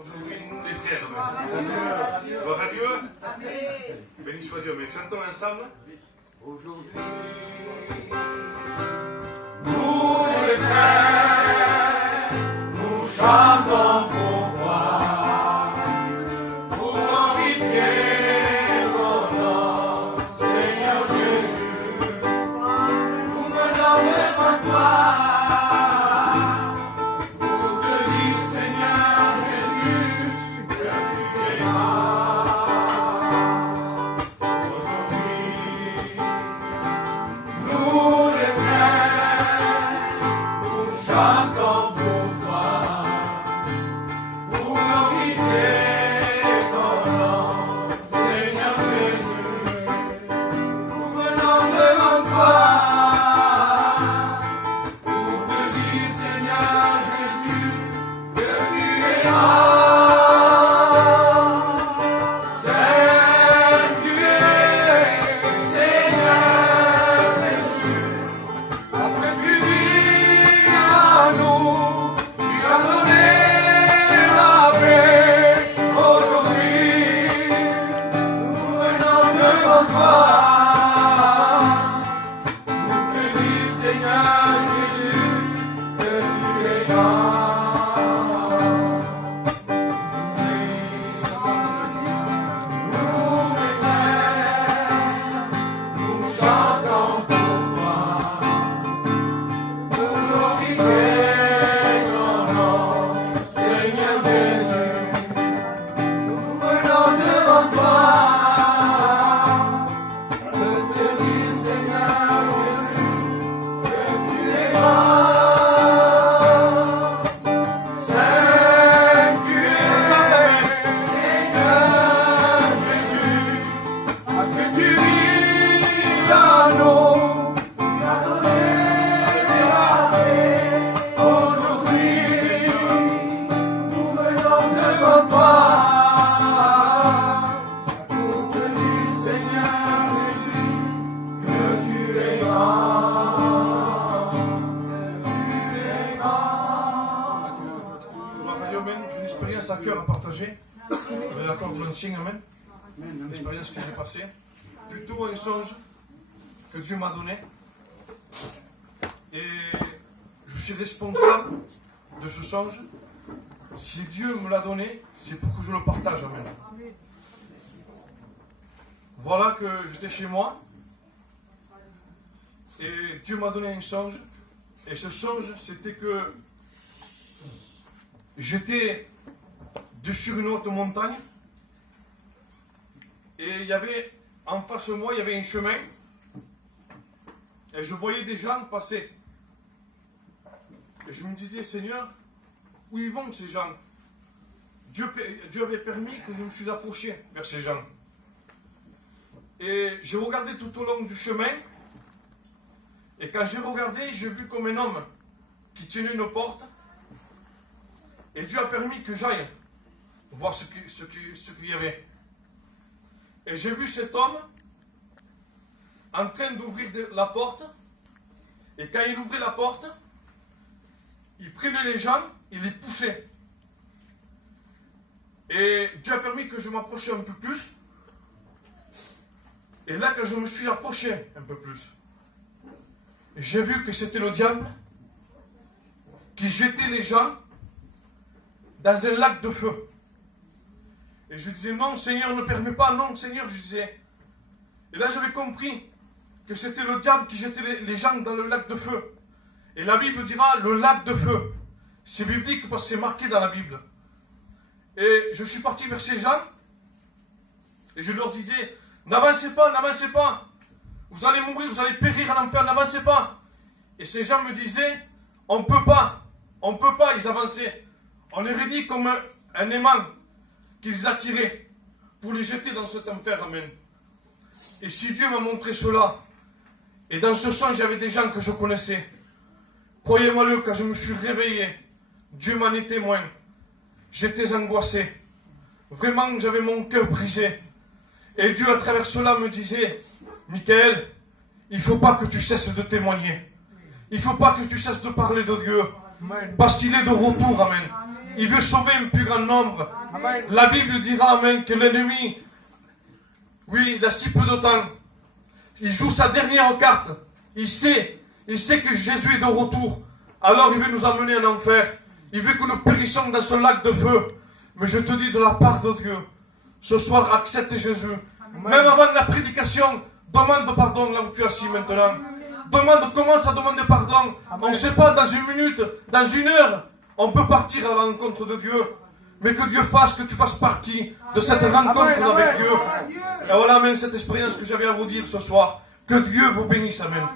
Aujourd'hui, nous les frères, gloire à Dieu, béni soit Dieu, mais chantons ensemble. Aujourd'hui, nous les frères, nous chantons pour toi, pour glorifier ton nom, Seigneur Jésus, nous menons devant toi. Amen. L'expérience que j'ai passée, plutôt un songe que Dieu m'a donné. Et je suis responsable de ce songe. Si Dieu me l'a donné, c'est pour que je le partage. Amen. Voilà que j'étais chez moi. Et Dieu m'a donné un songe. Et ce songe, c'était que j'étais sur une haute montagne. Et il y avait, en face de moi, il y avait un chemin. Et je voyais des gens passer. Et je me disais, Seigneur, où ils vont ces gens? Dieu avait permis que je me suis approché vers ces gens. Et j'ai regardé tout au long du chemin. Et quand j'ai regardé, j'ai vu comme un homme qui tenait une porte. Et Dieu a permis que j'aille voir ce qu'il y avait. Et j'ai vu cet homme en train d'ouvrir la porte. Et quand il ouvrait la porte, il prenait les gens, il les poussait. Et Dieu a permis que je m'approchais un peu plus. Et là, quand je me suis approché un peu plus, j'ai vu que c'était le diable qui jetait les gens dans un lac de feu. Et je disais, non, Seigneur, ne permets pas, non, Seigneur, je disais. Et là, j'avais compris que c'était le diable qui jetait les gens dans le lac de feu. Et la Bible dira, le lac de feu. C'est biblique parce que c'est marqué dans la Bible. Et je suis parti vers ces gens, et je leur disais, n'avancez pas, n'avancez pas. Vous allez mourir, vous allez périr en enfer, n'avancez pas. Et ces gens me disaient, on ne peut pas, ils avançaient. On est réduit comme un aimant qu'ils attiraient pour les jeter dans cet enfer. Amen. Et si Dieu m'a montré cela, et dans ce songe, il y avait des gens que je connaissais, croyez-moi-le, quand je me suis réveillé, Dieu m'en est témoin. J'étais angoissé. Vraiment, j'avais mon cœur brisé. Et Dieu, à travers cela, me disait, Michael, il ne faut pas que tu cesses de témoigner. Il ne faut pas que tu cesses de parler de Dieu. Parce qu'il est de retour, amen. Il veut sauver un plus grand nombre. La Bible dira, amen, que l'ennemi, oui, il a si peu de temps. Il joue sa dernière carte. Il sait que Jésus est de retour. Alors il veut nous emmener en enfer. Il veut que nous périssions dans ce lac de feu. Mais je te dis de la part de Dieu, ce soir, accepte Jésus. Même avant la prédication, demande pardon là où tu es assis maintenant. Commence à demander pardon. On ne sait pas, dans une minute, dans une heure, on peut partir à la rencontre de Dieu. Mais que Dieu fasse que tu fasses partie de cette rencontre avec Dieu. Et voilà, amen, cette expérience que j'avais à vous dire ce soir. Que Dieu vous bénisse, amen.